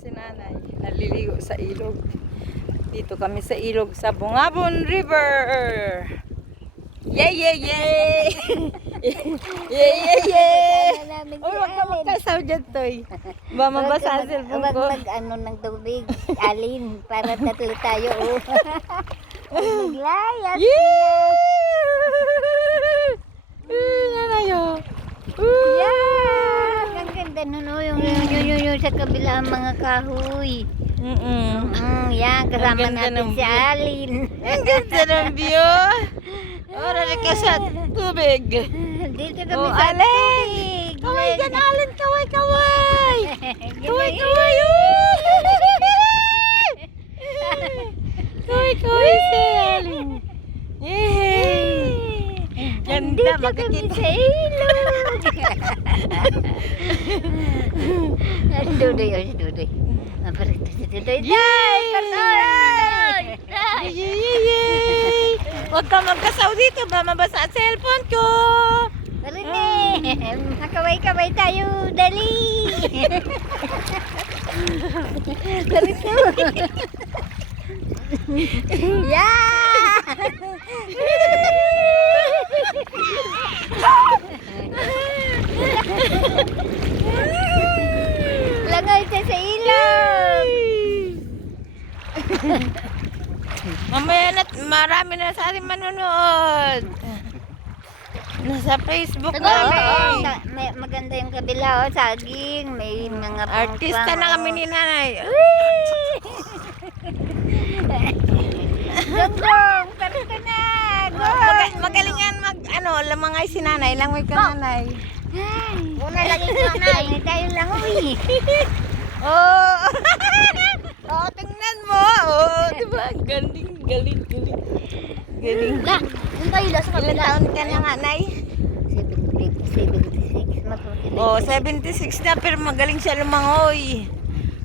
si nanay. Naliligo sa ilog. Dito kami sa ilog sa Bungabon River. Yay, yay, yay! Yay, yay, yay! Uy, wag ka magkasaw dyan, Toy. Ba, mabasa ang cellphone ko. Wag mag-ano ng tubig. Alin, para tatlo tayo. Maglayas. Yeah! Nanay, oh. Yeah! Ang ganda nun, oh. Yung sa kabila ang mga kahoy. Yan, kasama Ang ganda natin ng si view. Alin. Ang ganda ng view. Oras ka sa tubig. Dito kami Oh, sa Alin! tubig. Kaway dyan, Alin! Kaway, kaway! Kaway, kaway! Kaway, kaway si Alin! Yay! Ganda, Dito kami makikita. sa ilog. Si Dudoy, si Dudoy. Naparito si Dudoy. Yay! Dudoy! Yay, yay, yay! Huwag ka magkasaw dito, ba mabasa ang cellphone ko! Dali, makaway-kaway tayo, dali! Dali to! Yeah! Langay siya sa ilog! Mamaya na, marami na sa ating manonood. Nasa Facebook namin. May maganda yung kabila, oh, saging, may mga Artista na kami ni nanay. Gonggong, tara ka na! Magalingan lamangay si nanay. Langoy ka nanay. Una lang yung nanay. Tayo lang, uy. Oh! Oh, tingnan mo. Oh, diba? Galing, galing, galing. Galing. Yung tayo lang sa Ilan taon ka na nga, nay? 76. Oh, 76 na pero magaling siya lumangoy.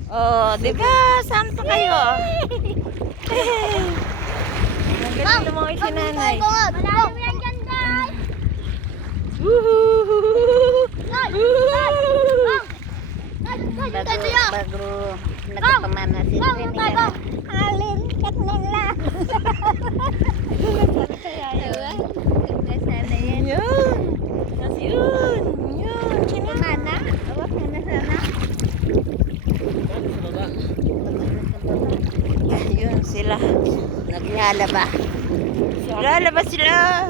Oh, di ba? Saan pa kayo? Magaling lumangoy si nanay. Malalim yan dyan, guys. Bago nakapamana si Trinidad. Alin, katnin lang. Nasana yan. Yun. Tapos yun. Yun. Pamana? Awak na nasana. Yun sila. Naglalaba. Lalabas sila.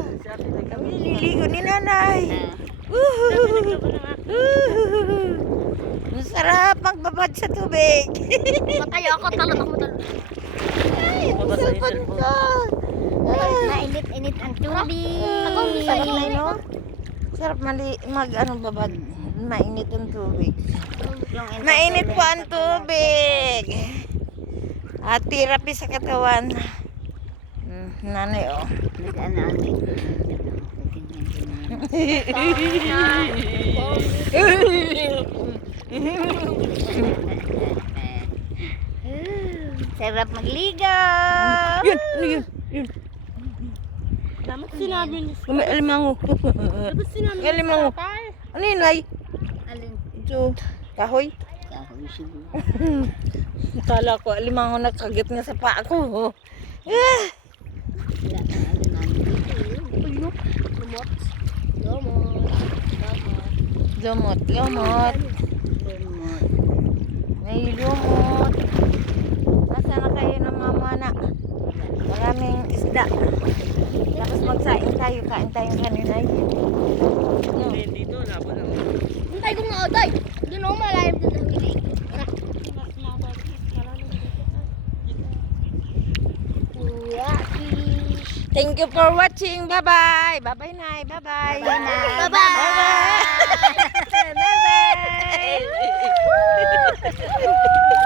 Kami nililigo ni nanay. Ang sarap magbabad sa tubig. Matayo ako, talon ako talon. Ay, ang sarap ko. Mainit-init ang tubig. Sarap na yun, no? Sarap babad. Mainit ang tubig. Mainit po ang tubig. At therapy sa katawan. Nanay, oh. Sarap magligo. Yun, ano yun? Yun. Dapat sinabi niyo. May alimango. Dapat sinabi May alimango. Ano yun, ay? Alin? Ito, kahoy. Kahoy siguro. Akala ko alimango nakagat nga sa paa ko. Ah! Wala na alin namin. Lumot. Lumot. Lumot, lumot. May lumot. Nasaan na kayo ng mamana? Maraming isda. Tapos magsaing tayo, kain tayo kanina. No. Dito, labo lang. Hintay ko nga, Oday. Doon ako malalim doon sa hilig. Thank you for watching. Bye-bye. Bye-bye, Nay. Bye-bye. Bye-bye, Nay. Bye-bye. Bye-bye. Bye-bye.